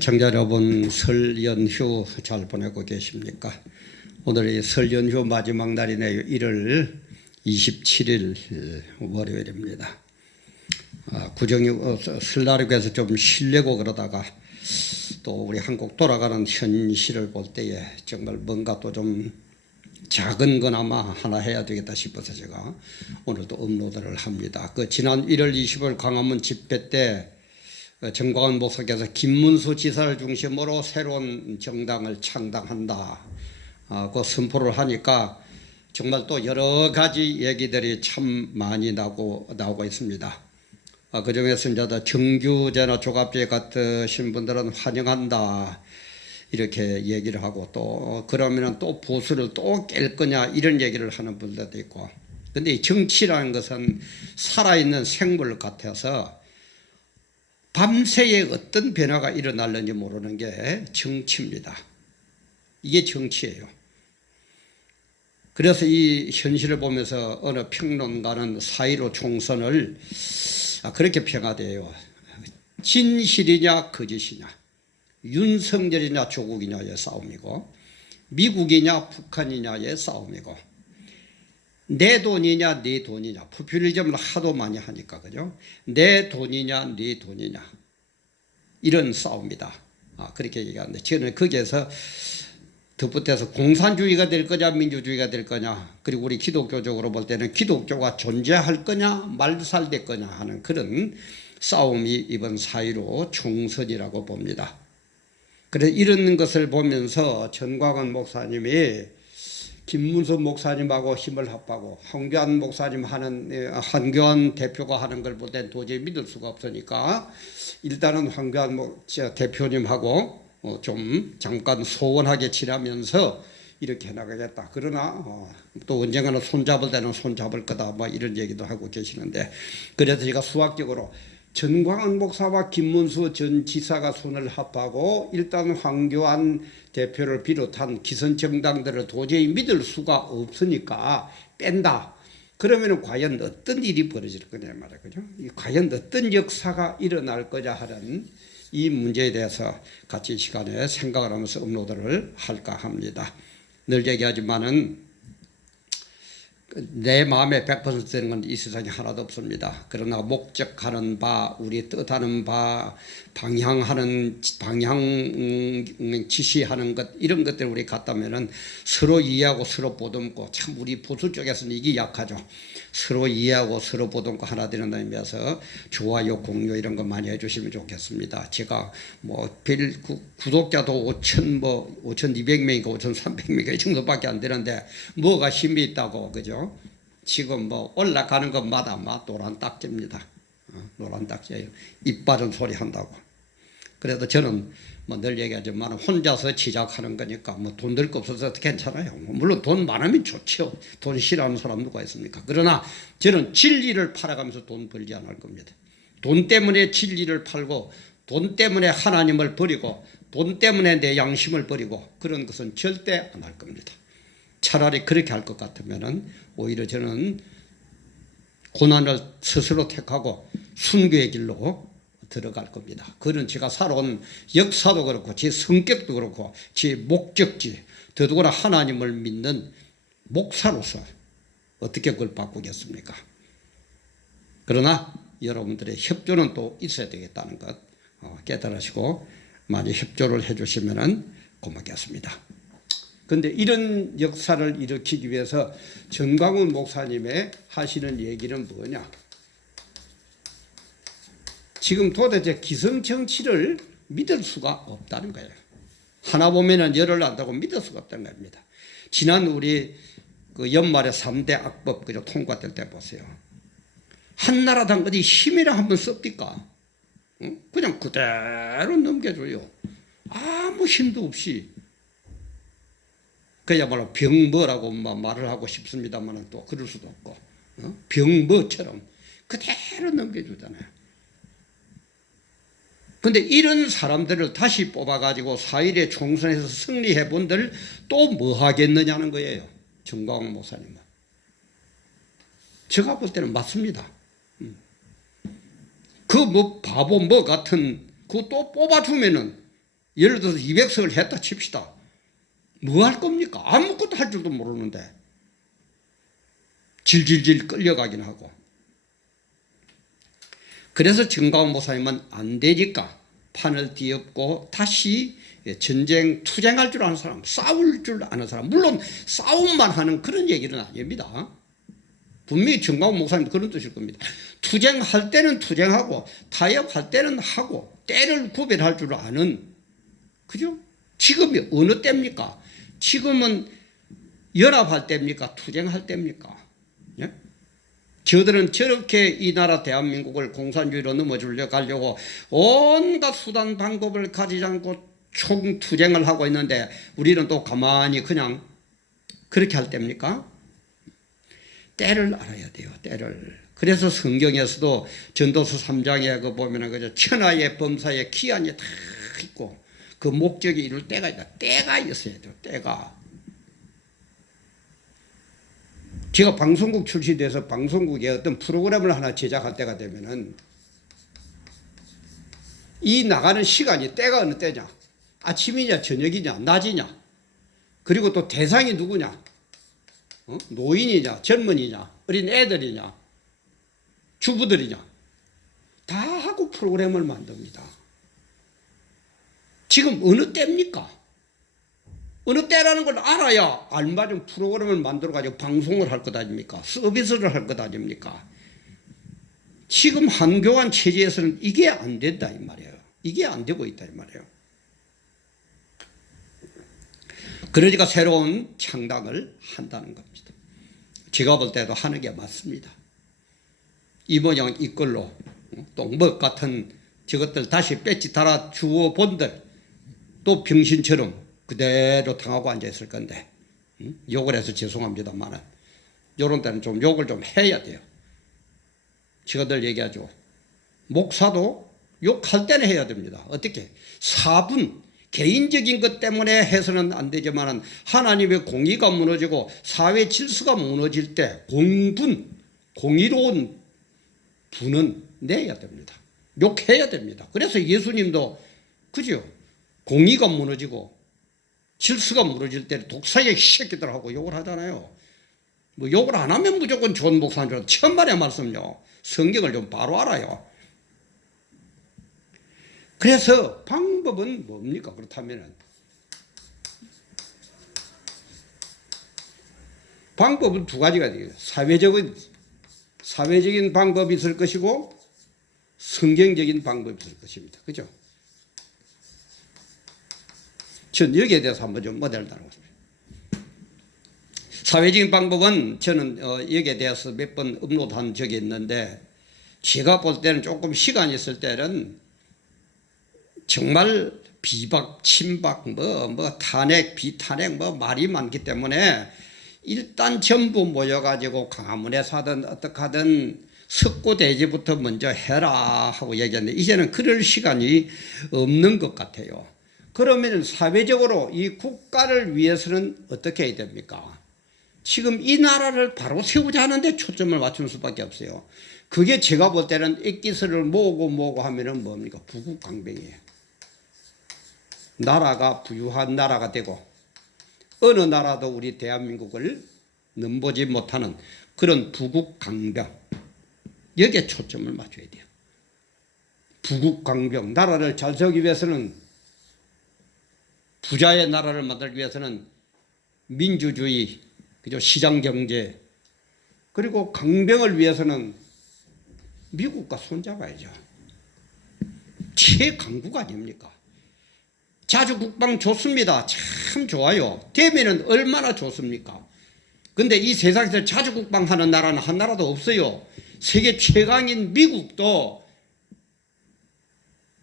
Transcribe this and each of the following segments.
청자 여러분, 설 연휴 잘 보내고 계십니까? 오늘이 설 연휴 마지막 날이네요. 1월 27일 월요일입니다. 구정이 설날이고 해서 좀 쉬려고 그러다가 또 우리 한국 돌아가는 현실을 볼 때에 정말 뭔가 또 좀 작은 거나마 하나 해야 되겠다 싶어서 제가 오늘도 업로드를 합니다. 지난 1월 20일 광화문 집회 때 정광훈 목사께서 김문수 지사를 중심으로 새로운 정당을 창당한다 그 선포를 하니까 정말 또 여러 가지 얘기들이 참 많이 나오고 있습니다. 그 중에서 이제 정규제나 조갑제 같으신 분들은 환영한다 이렇게 얘기를 하고, 또 그러면은 또 보수를 또 깰 거냐 이런 얘기를 하는 분들도 있고. 근데 이 정치라는 것은 살아있는 생물 같아서 밤새에 어떤 변화가 일어날는지 모르는 게 정치입니다. 이게 정치예요. 그래서 이 현실을 보면서 어느 평론가는 4.15 총선을 그렇게 평가돼요. 진실이냐 거짓이냐, 윤석열이냐 조국이냐의 싸움이고, 미국이냐 북한이냐의 싸움이고, 내 돈이냐 네 돈이냐, 포퓰리즘을 하도 많이 하니까 그죠? 내 돈이냐 네 돈이냐 이런 싸움이다. 그렇게 얘기하는데 저는 거기에서 덧붙여서 공산주의가 될 거냐 민주주의가 될 거냐, 그리고 우리 기독교적으로 볼 때는 기독교가 존재할 거냐 말살될 거냐 하는 그런 싸움이 이번 4.15 총선이라고 봅니다. 그래서 이런 것을 보면서 전광훈 목사님이 김문수 목사님하고 힘을 합하고 황교안 목사님 한교안 대표가 하는 걸 볼 땐 도저히 믿을 수가 없으니까 일단은 황교안 대표님하고 좀 잠깐 소원하게 지나면서 이렇게 해나가겠다. 그러나 또 언젠가는 손잡을 때는 손잡을 거다 뭐 이런 얘기도 하고 계시는데, 그래서 제가 수학적으로 전광훈 목사와 김문수 전 지사가 손을 합하고 일단 황교안 대표를 비롯한 기성정당들을 도저히 믿을 수가 없으니까 뺀다. 그러면 과연 어떤 일이 벌어질 거냐 말이야, 그죠? 과연 어떤 역사가 일어날 거냐 하는 이 문제에 대해서 같이 시간에 생각을 하면서 업로드를 할까 합니다. 늘 얘기하지만은 내 마음에 100% 되는 건 이 세상에 하나도 없습니다. 그러나 목적하는 바, 우리 뜻하는 바, 방향 지시하는 것, 이런 것들 우리 갖다면은 서로 이해하고 서로 보듬고, 참 우리 보수 쪽에서는 이게 약하죠. 서로 이해하고 서로 보듬고 하나 되는 의미에서 좋아요, 공유 이런 거 많이 해주시면 좋겠습니다. 제가 구독자도 5,200명인가 5,300명인가 이 정도밖에 안 되는데 뭐가 힘이 있다고, 그죠? 지금 올라가는 것마다 노란 딱지입니다. 노란 딱지예요. 이빨은 소리 한다고. 그래도 저는 늘 얘기하지만 혼자서 시작하는 거니까 돈 들 거 없어서 괜찮아요. 물론 돈 많으면 좋죠. 돈 싫어하는 사람 누가 있습니까? 그러나 저는 진리를 팔아가면서 돈 벌지 않을 겁니다. 돈 때문에 진리를 팔고, 돈 때문에 하나님을 버리고, 돈 때문에 내 양심을 버리고 그런 것은 절대 안 할 겁니다. 차라리 그렇게 할 것 같으면은 오히려 저는 고난을 스스로 택하고 순교의 길로 들어갈 겁니다. 그런 제가 살아온 역사도 그렇고 제 성격도 그렇고 제 목적지, 더더구나 하나님을 믿는 목사로서 어떻게 그걸 바꾸겠습니까? 그러나 여러분들의 협조는 또 있어야 되겠다는 것 깨달으시고 많이 협조를 해주시면 고맙겠습니다. 그런데 이런 역사를 일으키기 위해서 전광훈 목사님의 하시는 얘기는 뭐냐? 지금 도대체 기성정치를 믿을 수가 없다는 거예요. 하나 보면은 열을 난다고 믿을 수가 없다는 겁니다. 지난 우리 연말에 3대 악법 통과될 때 보세요. 한나라당 어디 힘이라 한번 씁니까? 그냥 그대로 넘겨줘요. 아무 힘도 없이. 그야말로 병거라고 말을 하고 싶습니다만 또 그럴 수도 없고, 병거처럼 그대로 넘겨주잖아요. 근데 이런 사람들을 다시 뽑아가지고 4.15 총선에서 승리해 본들 또 뭐 하겠느냐는 거예요. 전광훈 목사님은. 제가 볼 때는 맞습니다. 그 바보 같은 그거 또 뽑아주면은 예를 들어서 200석을 했다 칩시다. 뭐 할 겁니까? 아무것도 할 줄도 모르는데 질질질 끌려가긴 하고. 그래서 정가원 목사님은 안 되니까 판을 뒤엎고 다시 전쟁 투쟁할 줄 아는 사람, 싸울 줄 아는 사람, 물론 싸움만 하는 그런 얘기는 아닙니다. 분명히 정가원 목사님도 그런 뜻일 겁니다. 투쟁할 때는 투쟁하고 타협할 때는 하고 때를 구별할 줄 아는, 그죠? 지금이 어느 때입니까? 지금은 연합할 때입니까? 투쟁할 때입니까? 예? 저들은 저렇게 이 나라 대한민국을 공산주의로 넘어주려 가려고 온갖 수단 방법을 가지지 않고 총투쟁을 하고 있는데 우리는 또 가만히 그냥 그렇게 할 때입니까? 때를 알아야 돼요. 때를. 그래서 성경에서도 전도서 3장에 그 보면은 그저 천하의 범사에 기한이 다 있고 그 목적이 이룰 때가 있다. 때가 있어야 돼요. 때가. 제가 방송국 출신돼서 방송국에 어떤 프로그램을 하나 제작할 때가 되면은 이 나가는 시간이 때가 어느 때냐? 아침이냐, 저녁이냐, 낮이냐? 그리고 또 대상이 누구냐? 노인이냐, 젊은이냐, 어린 애들이냐, 주부들이냐? 다 하고 프로그램을 만듭니다. 지금 어느 때입니까? 어느 때라는 걸 알아야 알맞은 프로그램을 만들어가지고 방송을 할 것 아닙니까? 서비스를 할 것 아닙니까? 지금 한교안 체제에서는 이게 안 된다 이 말이에요. 이게 안 되고 있다 이 말이에요. 그러니까 새로운 창당을 한다는 겁니다. 제가 볼 때도 하는 게 맞습니다. 이 모양 이걸로 똥먹 같은 저것들 다시 배지 달아 주어 본들 또 병신처럼 그대로 당하고 앉아있을 건데 욕을 해서 죄송합니다만 이런 때는 좀 욕을 좀 해야 돼요. 제가 늘 얘기하죠. 목사도 욕할 때는 해야 됩니다. 어떻게? 사분 개인적인 것 때문에 해서는 안 되지만 하나님의 공의가 무너지고 사회 질서가 무너질 때 공분, 공의로운 분은 내야 됩니다. 욕해야 됩니다. 그래서 예수님도 그죠? 공의가 무너지고 질서가 무너질 때 독사의 새끼들하고 욕을 하잖아요. 뭐 욕을 안 하면 무조건 좋은 목사인 줄 천만의 말씀요. 성경을 좀 바로 알아요. 그래서 방법은 뭡니까? 그렇다면은 방법은 두 가지가 되겠죠. 사회적인 방법이 있을 것이고 성경적인 방법이 있을 것입니다. 그죠? 전 여기에 대해서 한번 좀 모델을 나누겠습니다. 사회적인 방법은 저는 여기에 대해서 몇 번 업로드한 적이 있는데 제가 볼 때는 조금 시간이 있을 때는 정말 비박, 친박, 탄핵, 비탄핵 말이 많기 때문에 일단 전부 모여가지고 광화문에 사든 어떻게 하든 석고대지부터 먼저 해라 하고 얘기했는데 이제는 그럴 시간이 없는 것 같아요. 그러면 사회적으로 이 국가를 위해서는 어떻게 해야 됩니까? 지금 이 나라를 바로 세우자 하는데 초점을 맞출 수밖에 없어요. 그게 제가 볼 때는 액기스를 모으고 하면은 뭡니까? 부국강병이에요. 나라가 부유한 나라가 되고 어느 나라도 우리 대한민국을 넘보지 못하는 그런 부국강병, 여기에 초점을 맞춰야 돼요. 부국강병, 나라를 잘 세우기 위해서는 부자의 나라를 만들기 위해서는 민주주의, 그죠? 시장경제, 그리고 강병을 위해서는 미국과 손잡아야죠. 최강국 아닙니까? 자주 국방 좋습니다. 참 좋아요. 되면은 얼마나 좋습니까? 근데 이 세상에서 자주 국방하는 나라는 한 나라도 없어요. 세계 최강인 미국도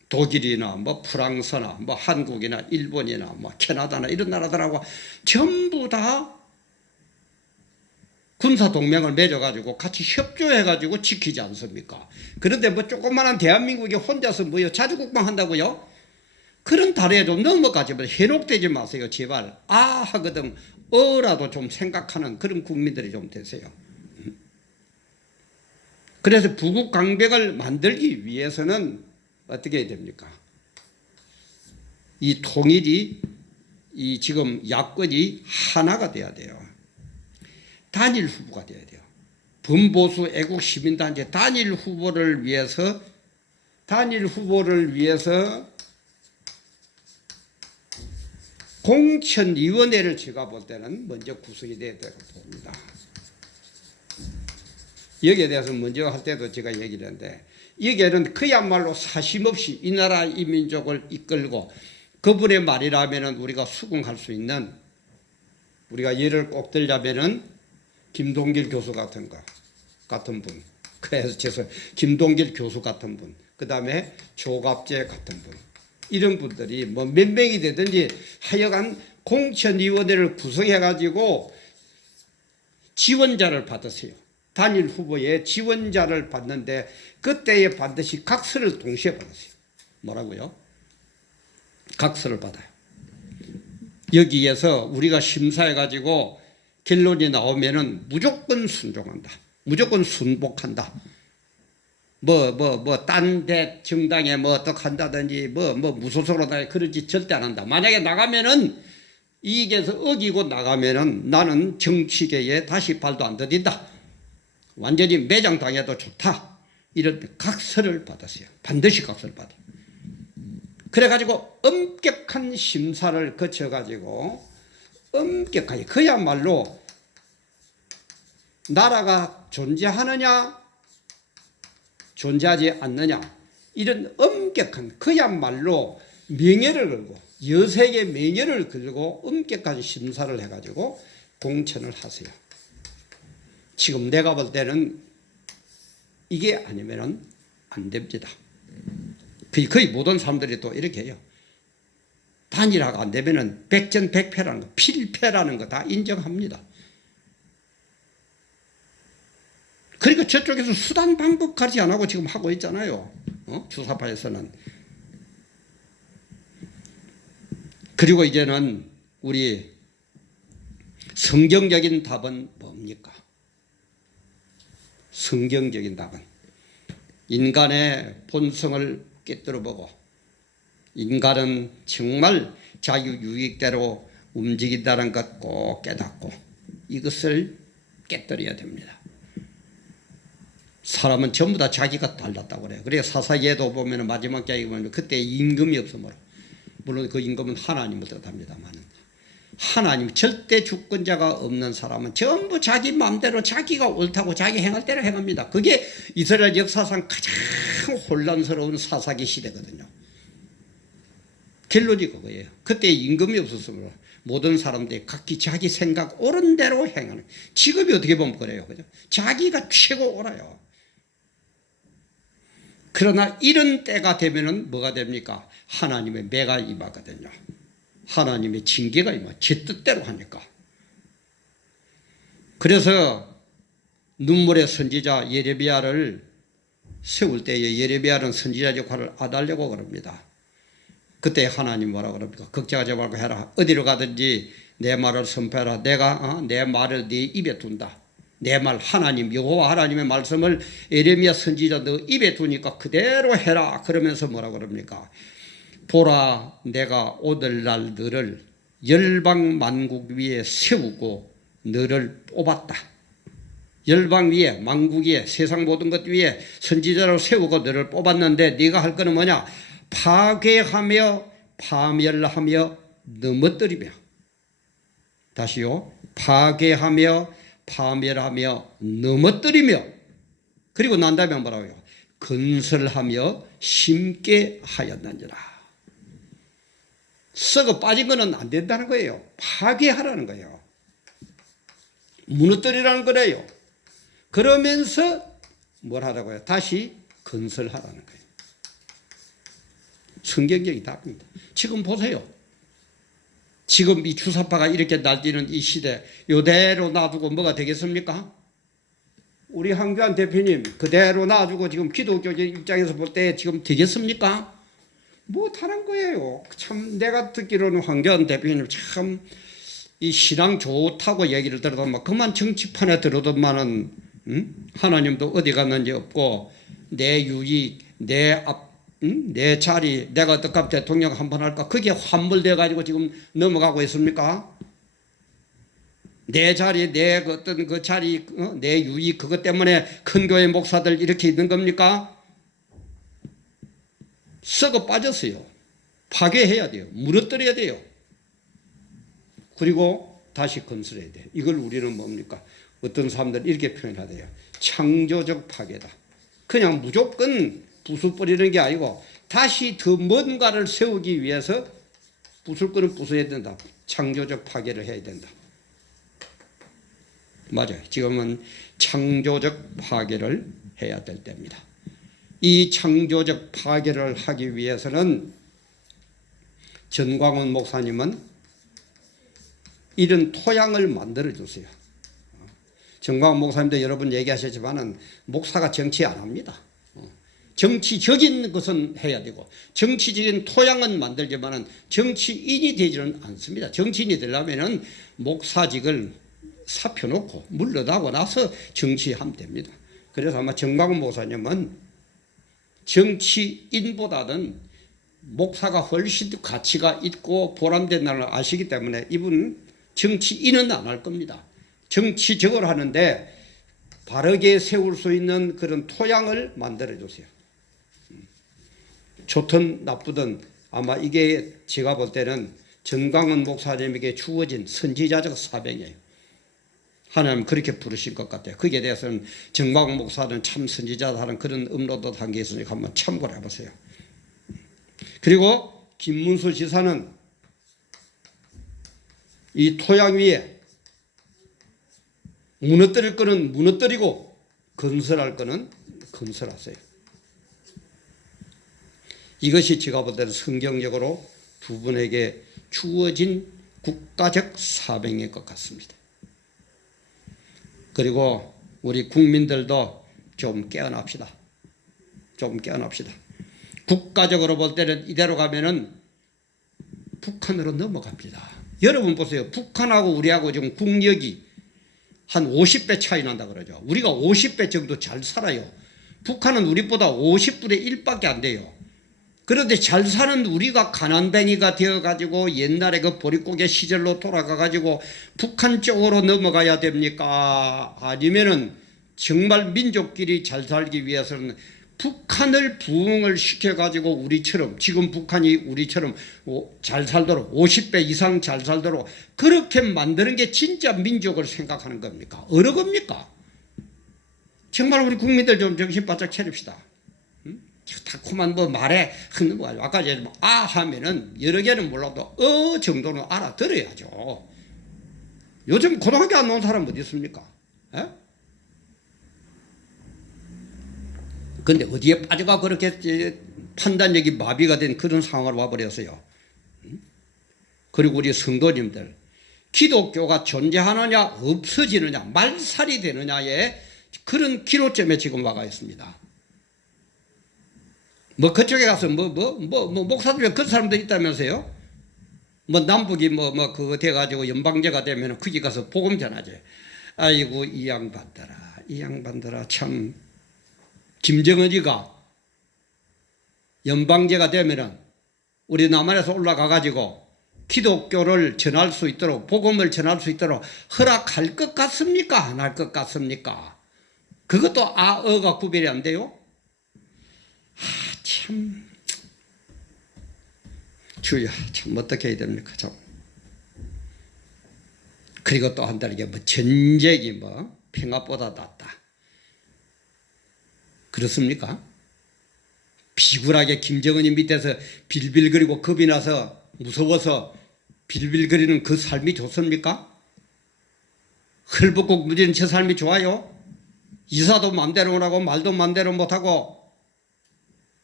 독일이나 프랑스나 한국이나 일본이나 캐나다나 이런 나라들하고 전부 다 군사 동맹을 맺어가지고 같이 협조해가지고 지키지 않습니까? 그런데 조그마한 대한민국이 혼자서 자주 국방한다고요? 그런 다리에 좀 넘어가지 마세요. 현혹되지 마세요. 제발. 하거든 어라도 좀 생각하는 그런 국민들이 좀 되세요. 그래서 부국강병을 만들기 위해서는 어떻게 해야 됩니까? 이 통일이 이 지금 야권이 하나가 돼야 돼요. 단일 후보가 돼야 돼요. 범보수 애국 시민단체 단일 후보를 위해서 공천위원회를 제가 볼 때는 먼저 구성이 돼야 되고 봅니다. 여기에 대해서 먼저 할 때도 제가 얘기를 했는데 여기에는 그야말로 사심없이 이 나라 이 민족을 이끌고 그분의 말이라면 우리가 수긍할 수 있는, 우리가 예를 꼭 들자면은 김동길 교수 같은 분, 그래서 김동길 교수 같은 분, 그 다음에 조갑재 같은 분, 이런 분들이 뭐 몇 명이 되든지 하여간 공천위원회를 구성해가지고 지원자를 받으세요. 단일 후보에 지원자를 받는데 그때에 반드시 각서를 동시에 받으세요. 뭐라고요? 각서를 받아요. 여기에서 우리가 심사해가지고 결론이 나오면은 무조건 순종한다. 무조건 순복한다. 딴 데 정당에 뭐 어떻게 한다든지 무소속으로 나 그러지 절대 안 한다. 만약에 나가면은 이익에서 어기고 나가면은 나는 정치계에 다시 발도 안 들인다. 완전히 매장당해도 좋다. 이런 각서를 받았어요. 반드시 각서를 받아요. 그래가지고 엄격한 심사를 거쳐가지고 엄격하게, 그야말로 나라가 존재하느냐 존재하지 않느냐, 이런 엄격한, 그야말로 명예를 걸고 여색의 명예를 걸고 엄격한 심사를 해가지고 공천을 하세요. 지금 내가 볼 때는 이게 아니면은 안 됩니다. 거의 모든 사람들이 또 이렇게 해요. 단일화가 안 되면은 백전백패라는 거, 필패라는 거 다 인정합니다. 그러니까 저쪽에서 수단 방법까지 안 하고 지금 하고 있잖아요. 주사파에서는. 그리고 이제는 우리 성경적인 답은 뭡니까? 성경적인 답은 인간의 본성을 깨뜨려보고 인간은 정말 자유유익대로 움직인다는 것 꼭 깨닫고 이것을 깨뜨려야 됩니다. 사람은 전부 다 자기가 달랐다고 그래요. 그래서 사사기에도 보면 마지막 장에 보면 그때 임금이 없으므로, 물론 그 임금은 하나님을 뜻합니다만, 하나님 절대 주권자가 없는 사람은 전부 자기 마음대로 자기가 옳다고 자기 행할 대로 행합니다. 그게 이스라엘 역사상 가장 혼란스러운 사사기 시대거든요. 결론이 그거예요. 그때 임금이 없었으므로 모든 사람들이 각기 자기 생각 옳은 대로 행하는, 직업이 어떻게 보면 그래요. 그죠? 자기가 최고 옳아요. 그러나 이런 때가 되면은 뭐가 됩니까? 하나님의 매가 임하거든요. 하나님의 징계가 임하, 제 뜻대로 하니까. 그래서 눈물의 선지자 예레미야를 세울 때에 예레미야는 선지자 역할을 안 하려고 그럽니다. 그때 하나님 뭐라 그럽니까? 걱정하지 말고 해라. 어디로 가든지 내 말을 선포해라. 내가 내 말을 네 입에 둔다. 내 말, 하나님 여호와 하나님의 말씀을 예레미야 선지자 너 입에 두니까 그대로 해라. 그러면서 뭐라 그럽니까? 보라, 내가 오늘날 너를 열방 만국 위에 세우고 너를 뽑았다. 열방 위에, 만국 위에, 세상 모든 것 위에 선지자로 세우고 너를 뽑았는데 네가 할 거는 뭐냐? 파괴하며 파멸하며 넘어뜨리며. 다시요. 파괴하며 파멸하며 넘어뜨리며. 그리고 난 다음에 뭐라고요? 건설하며 심게 하였느니라. 썩어 빠진 거는 안 된다는 거예요. 파괴하라는 거예요. 무너뜨리라는 거래요. 그러면서 뭘 하라고요? 다시 건설하라는 거예요. 성경적인 답입니다. 지금 보세요. 지금 이 주사파가 이렇게 날뛰는 이 시대 이대로 놔두고 뭐가 되겠습니까? 우리 황교안 대표님 그대로 놔두고 지금 기독교 입장에서 볼 때 지금 되겠습니까? 못하는 거예요. 참 내가 듣기로는 황교안 대표님 참 이 신앙 좋다고 얘기를 들어도 그만 정치판에 들어도만은 하나님도 어디 갔는지 없고 내 유익, 내 응? 내 자리 내가 떡값 대통령 한번 할까? 그게 환불돼 가지고 지금 넘어가고 있습니까? 내 자리 내 어떤 그 자리 내 유익 그것 때문에 큰 교회 목사들 이렇게 있는 겁니까? 썩어 빠졌어요. 파괴해야 돼요. 무너뜨려야 돼요. 그리고 다시 건설해야 돼요. 이걸 우리는 뭡니까? 어떤 사람들 이렇게 표현하대요. 창조적 파괴다. 그냥 무조건 부숴버리는 게 아니고 다시 더 뭔가를 세우기 위해서 부술 거는 부숴야 된다. 창조적 파괴를 해야 된다. 맞아요. 지금은 창조적 파괴를 해야 될 때입니다. 이 창조적 파괴를 하기 위해서는 전광훈 목사님은 이런 토양을 만들어 주세요. 전광훈 목사님도 여러분 얘기하셨지만은 목사가 정치 안 합니다. 정치적인 것은 해야 되고 정치적인 토양은 만들지만은 정치인이 되지는 않습니다. 정치인이 되려면은 목사직을 사표 놓고 물러나고 나서 정치하면 됩니다. 그래서 아마 전광훈 목사님은 정치인보다는 목사가 훨씬 더 가치가 있고 보람된다는 걸 아시기 때문에 이분은 정치인은 안 할 겁니다. 정치적으로 하는데 바르게 세울 수 있는 그런 토양을 만들어 주세요. 좋든 나쁘든 아마 이게 제가 볼 때는 전광훈 목사님에게 주어진 선지자적 사명이에요. 하나님 그렇게 부르신 것 같아요. 거기에 대해서는 전광훈 목사는 참 선지자다는 그런 음로도 담겨 있으니까 한번 참고를 해보세요. 그리고 김문수 지사는 이 토양 위에 무너뜨릴 거는 무너뜨리고 건설할 거는 건설하세요. 이것이 제가 볼 때는 성경적으로 두 분에게 주어진 국가적 사명일 것 같습니다. 그리고 우리 국민들도 좀 깨어납시다. 좀 깨어납시다. 국가적으로 볼 때는 이대로 가면은 북한으로 넘어갑니다. 여러분 보세요. 북한하고 우리하고 지금 국력이 한 50배 차이 난다 그러죠. 우리가 50배 정도 잘 살아요. 북한은 우리보다 50분의 1밖에 안 돼요. 그런데 잘 사는 우리가 가난뱅이가 되어가지고 옛날에 그 보릿고개 시절로 돌아가가지고 북한 쪽으로 넘어가야 됩니까? 아니면은 정말 민족끼리 잘 살기 위해서는 북한을 부흥을 시켜가지고 우리처럼 지금 북한이 우리처럼 잘 살도록 50배 이상 잘 살도록 그렇게 만드는 게 진짜 민족을 생각하는 겁니까? 어느 겁니까? 정말 우리 국민들 좀 정신 바짝 차립시다. 달콤한 뭐 말에 흔는 거 가지고 아까 제가 아 하면은 여러 개는 몰라도 정도는 알아들어야죠. 요즘 고등학교 안 나온 사람 어디 있습니까? 그런데 어디에 빠져가 그렇게 판단력이 마비가 된 그런 상황을 와버렸어요. 그리고 우리 성도님들 기독교가 존재하느냐 없어지느냐 말살이 되느냐의 그런 기로점에 지금 와가 있습니다. 뭐 그쪽에 가서 목사들 그런 사람도 있다면서요? 뭐 남북이 그거 돼가지고 연방제가 되면 거기 가서 복음 전하지. 아이고 이 양반들아 참 김정은이가 연방제가 되면은 우리 남한에서 올라가가지고 기독교를 전할 수 있도록 복음을 전할 수 있도록 허락할 것 같습니까? 안 할 것 같습니까? 그것도 아어가 구별이 안 돼요? 참 주여 참 어떻게 해야 됩니까? 참. 그리고 또 한다는 게 전쟁이 평화보다 낫다. 그렇습니까? 비굴하게 김정은이 밑에서 빌빌거리고 겁이 나서 무서워서 빌빌거리는 그 삶이 좋습니까? 헐벗고 무지는 저 삶이 좋아요? 이사도 마음대로 하고 말도 마음대로 못하고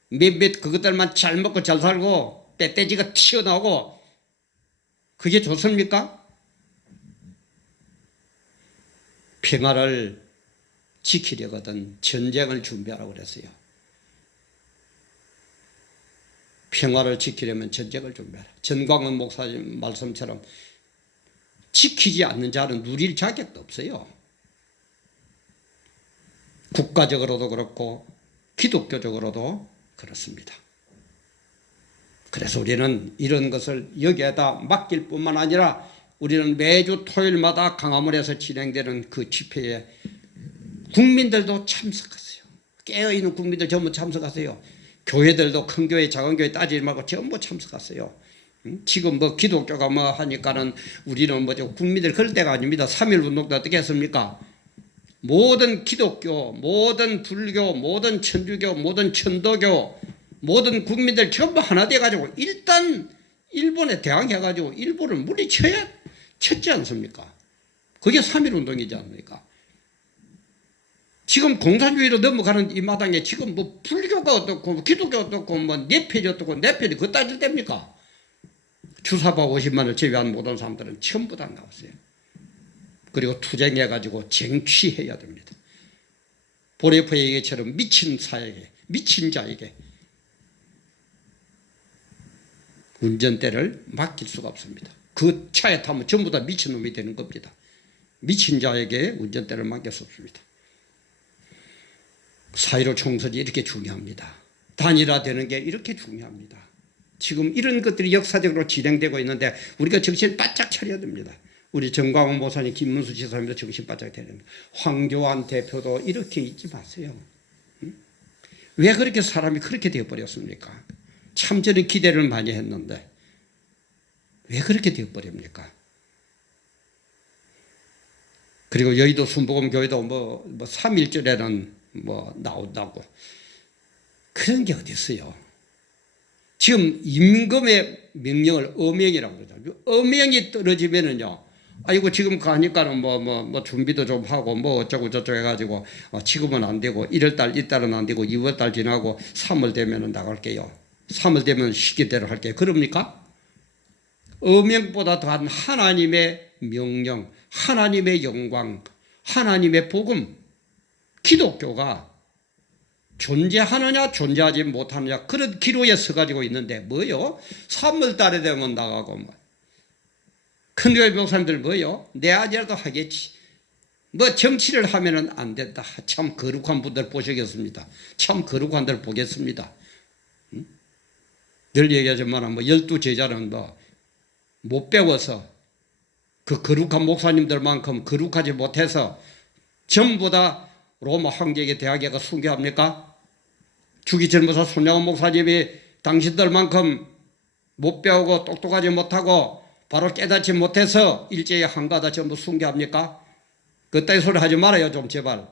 몇몇 그것들만 잘 먹고 잘 살고 떼떼지가 튀어나오고 그게 좋습니까? 평화를 지키려거든 전쟁을 준비하라고 그랬어요. 평화를 지키려면 전쟁을 준비하라. 전광훈 목사님 말씀처럼 지키지 않는 자는 누릴 자격도 없어요. 국가적으로도 그렇고 기독교적으로도 그렇습니다. 그래서 우리는 이런 것을 여기에다 맡길 뿐만 아니라 우리는 매주 토요일마다 강화문에서 진행되는 그 집회에 국민들도 참석하세요. 깨어있는 국민들 전부 참석하세요. 교회들도 큰 교회 작은 교회 따지지 말고 전부 참석하세요. 지금 뭐 기독교가 뭐 하니까는 우리는 뭐죠, 국민들 그럴 때가 아닙니다. 3.1 운동 때 어떻게 했습니까? 모든 기독교, 모든 불교, 모든 천주교, 모든 천도교, 모든 국민들 전부 하나 돼가지고 일단 일본에 대항해가지고 일본을 물리쳐야 쳤지 않습니까? 그게 3.1 운동이지 않습니까? 지금 공산주의로 넘어가는 이 마당에 지금 뭐 불교가 어떻고 기독교가 어떻고 뭐 내편이 어떻고 내편이 그거 따질 때입니까? 주사파 50만을 제외한 모든 사람들은 전부 다 나왔어요. 그리고 투쟁해가지고 쟁취해야 됩니다. 보레프의 얘기처럼 미친 사에게, 미친 자에게 운전대를 맡길 수가 없습니다. 그 차에 타면 전부 다 미친놈이 되는 겁니다. 미친 자에게 운전대를 맡길 수 없습니다. 4.15 총선이 이렇게 중요합니다. 단일화되는 게 이렇게 중요합니다. 지금 이런 것들이 역사적으로 진행되고 있는데 우리가 정신 바짝 차려야 됩니다. 우리 정광훈 목사님, 김문수 지사님도 정신 바짝 차려야 됩니다. 황교안 대표도 이렇게 있지 마세요. 왜 그렇게 사람이 그렇게 되어버렸습니까? 참 저는 기대를 많이 했는데 왜 그렇게 되어버립니까? 그리고 여의도 순복음 교회도 뭐 3.1절에는 뭐 나온다고 그런 게 어디 있어요? 지금 임금의 명령을 어명이라고 그러죠. 어명이 떨어지면은요, 아이고 지금 가니까는 뭐 준비도 좀 하고 뭐 어쩌고 저쩌고 해가지고 지금은 안 되고 1월달 이달은 안 되고 2월달 지나고 3월 되면은 나갈게요. 3월 되면 시기대로 할게요. 그럽니까? 어명보다 더한 하나님의 명령, 하나님의 영광, 하나님의 복음, 기독교가 존재하느냐 존재하지 못하느냐 그런 기로에 서가지고 있는데 뭐요? 3월달에 되면 나가고 뭐. 큰 교회 목사님들 뭐요? 내 아니라도 하겠지. 뭐 정치를 하면은 안 된다. 참 거룩한 분들 보시겠습니다. 참 거룩한 분들 보겠습니다. 늘 얘기하지만 뭐 12제자는 뭐 못 배워서 그 거룩한 목사님들만큼 거룩하지 못해서 전부 다 로마 황제에게 대학에가 순교합니까? 주기철무사 손양원 목사님이 당신들만큼 못 배우고 똑똑하지 못하고 바로 깨닫지 못해서 일제히 한가다 전부 순교합니까? 그따위 소리 하지 말아요 좀 제발.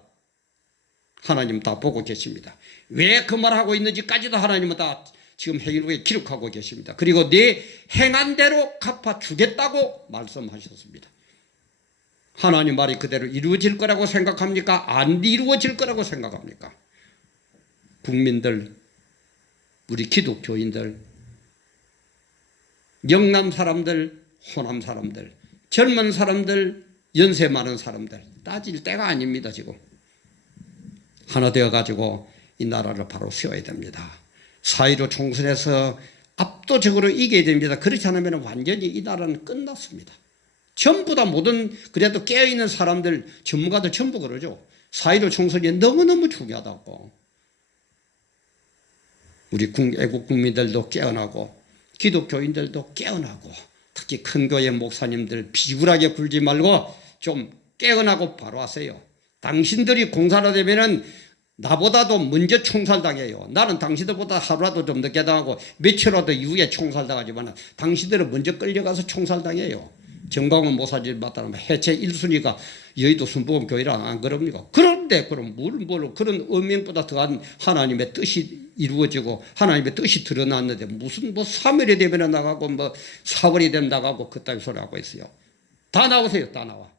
하나님 다 보고 계십니다. 왜 그 말하고 있는지까지도 하나님은 다 지금 행일록에 기록하고 계십니다. 그리고 네 행한 대로 갚아주겠다고 말씀하셨습니다. 하나님 말이 그대로 이루어질 거라고 생각합니까? 안 이루어질 거라고 생각합니까? 국민들, 우리 기독교인들, 영남 사람들, 호남 사람들, 젊은 사람들, 연세 많은 사람들 따질 때가 아닙니다. 지금 하나 되어가지고 이 나라를 바로 세워야 됩니다. 4.15 총선에서 압도적으로 이겨야 됩니다. 그렇지 않으면 완전히 이 나라는 끝났습니다. 전부 다 모든 그래도 깨어있는 사람들 전문가들 전부 그러죠. 4.15 총선이 너무너무 중요하다고. 우리 애국 국민들도 깨어나고 기독교인들도 깨어나고 특히 큰 교회 목사님들 비굴하게 굴지 말고 좀 깨어나고 바로 하세요. 당신들이 공사로 되면은 나보다도 먼저 총살당해요. 나는 당신들보다 하루라도 좀 늦게 당하고 며칠라도 이후에 총살당하지만 당신들은 먼저 끌려가서 총살당해요. 정광훈 목사님 맞다면 해체 1순위가 여의도 순복음 교회라 안 그럽니까? 그런데 그럼 뭘 그런 의명보다 더한 하나님의 뜻이 이루어지고 하나님의 뜻이 드러났는데 무슨 뭐 3일이 되면 나가고 뭐 4월이 되면 나가고 그따위 소리 하고 있어요. 다 나오세요. 다 나와.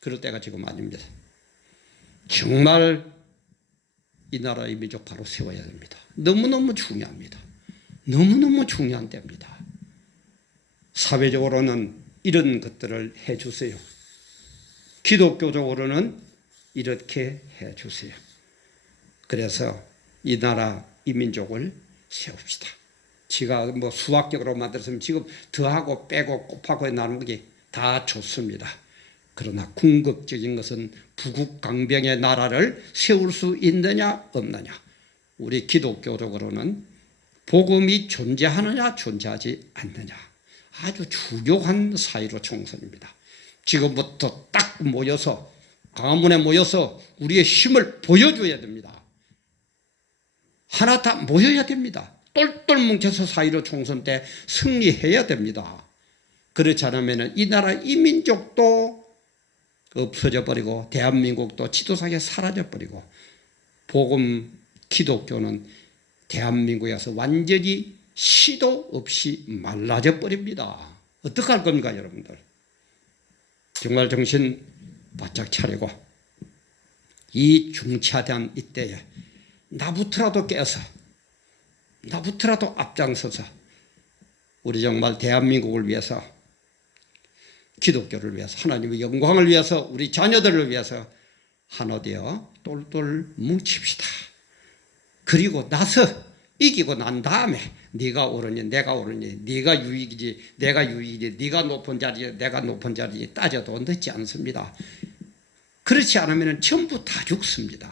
그럴 때가 지금 아닙니다. 정말 이 나라의 민족 바로 세워야 됩니다. 너무너무 중요합니다. 너무너무 중요한 때입니다. 사회적으로는 이런 것들을 해주세요. 기독교적으로는 이렇게 해주세요. 그래서 이 나라, 이 민족을 세웁시다. 지가 뭐 수학적으로 만들었으면 지금 더하고 빼고 곱하고 나누는 게 다 좋습니다. 그러나 궁극적인 것은 부국강병의 나라를 세울 수 있느냐 없느냐. 우리 기독교적으로는 복음이 존재하느냐 존재하지 않느냐, 아주 중요한 4.15 총선입니다. 지금부터 딱 모여서, 광화문에 모여서 우리의 힘을 보여줘야 됩니다. 하나 다 모여야 됩니다. 똘똘 뭉쳐서 4.15 총선 때 승리해야 됩니다. 그렇지 않으면 이 나라 이민족도 없어져 버리고 대한민국도 지도상에 사라져 버리고 복음 기독교는 대한민국에서 완전히 시도 없이 말라져 버립니다. 어떡할 겁니까 여러분들? 정말 정신 바짝 차리고 이 중차대한 이때에 나부터라도 깨서, 나부터라도 앞장서서 우리 정말 대한민국을 위해서, 기독교를 위해서, 하나님의 영광을 위해서, 우리 자녀들을 위해서 하나 되어 똘똘 뭉칩시다. 그리고 나서 이기고 난 다음에 네가 옳으니 내가 옳으니, 네가 유익이지 내가 유익이지, 네가 높은 자리지 내가 높은 자리지 따져도 늦지 않습니다. 그렇지 않으면 전부 다 죽습니다.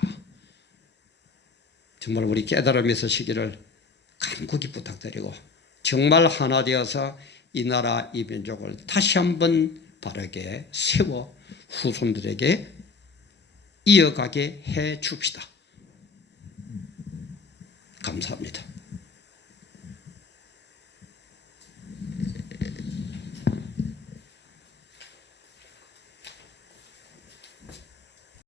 정말 우리 깨달음이 있으시기를 간곡히 부탁드리고 정말 하나 되어서 이 나라 이 민족을 다시 한번 바르게 세워 후손들에게 이어가게 해 줍시다. 감사합니다.